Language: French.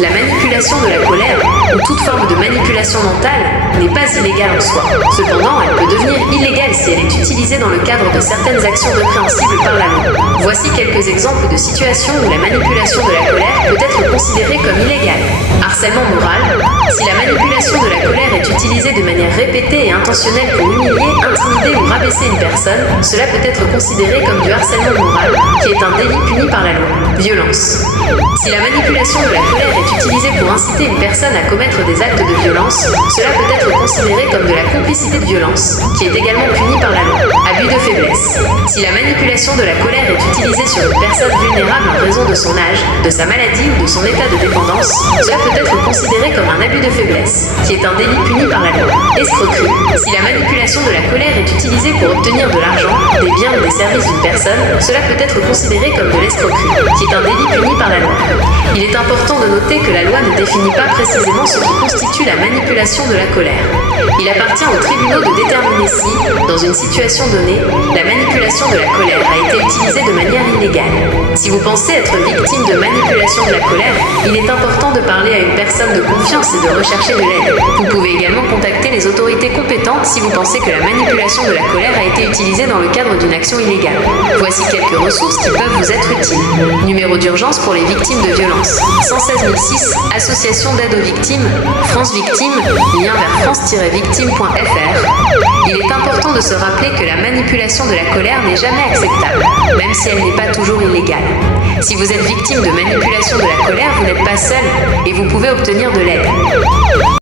La manipulation de la colère, ou toute forme de manipulation mentale, n'est pas illégale en soi. Cependant, elle peut devenir illégale si elle est utilisée dans le cadre de certaines actions répréhensibles par la loi. Voici quelques exemples de situations où la manipulation de la colère peut être considérée comme illégale. Harcèlement moral. Si la manipulation de la colère est utilisée de manière répétée et intentionnelle pour humilier, intimider ou rabaisser une personne, cela peut être considéré comme du harcèlement moral, qui est un délit puni par la loi. Violence. Si la manipulation de la colère est utilisée pour inciter une personne à commettre des actes de violence, cela peut être considéré comme de la complicité de violence, qui est également punie par la loi. Abus de faiblesse. Si la manipulation de la colère est utilisée sur une personne vulnérable en raison de son âge, de sa maladie ou de son état de dépendance, cela peut être considéré comme un abus de faiblesse, qui est un délit puni par la loi. Escroquerie. Si la manipulation de la colère est utilisée pour obtenir de l'argent, des biens ou des services d'une personne, cela peut être considéré comme de l'escroquerie, qui est un délit puni par la loi. Il est important de noter que la loi ne définit pas précisément ce qui constitue la manipulation de la colère. Il appartient aux tribunaux de déterminer si, dans une situation donnée, la manipulation de la colère a été utilisée de manière illégale. Si vous pensez être victime de manipulation de la colère, il est important de parler à une personne de confiance et de rechercher de l'aide. Vous pouvez également contacter les autorités compétentes si vous pensez que la manipulation de la colère a été utilisée dans le cadre d'une action illégale. Voici quelques ressources qui peuvent vous être utiles. Numéro d'urgence pour les victimes de violences. 116 006, Association d'aide aux victimes, France Victimes, lien vers france-victime.fr. Il est important de se rappeler que la manipulation de la colère n'est jamais acceptable, même si elle n'est pas toujours illégale. Si vous êtes victime de manipulation de la colère, vous n'êtes pas seul et vous pouvez obtenir de l'aide.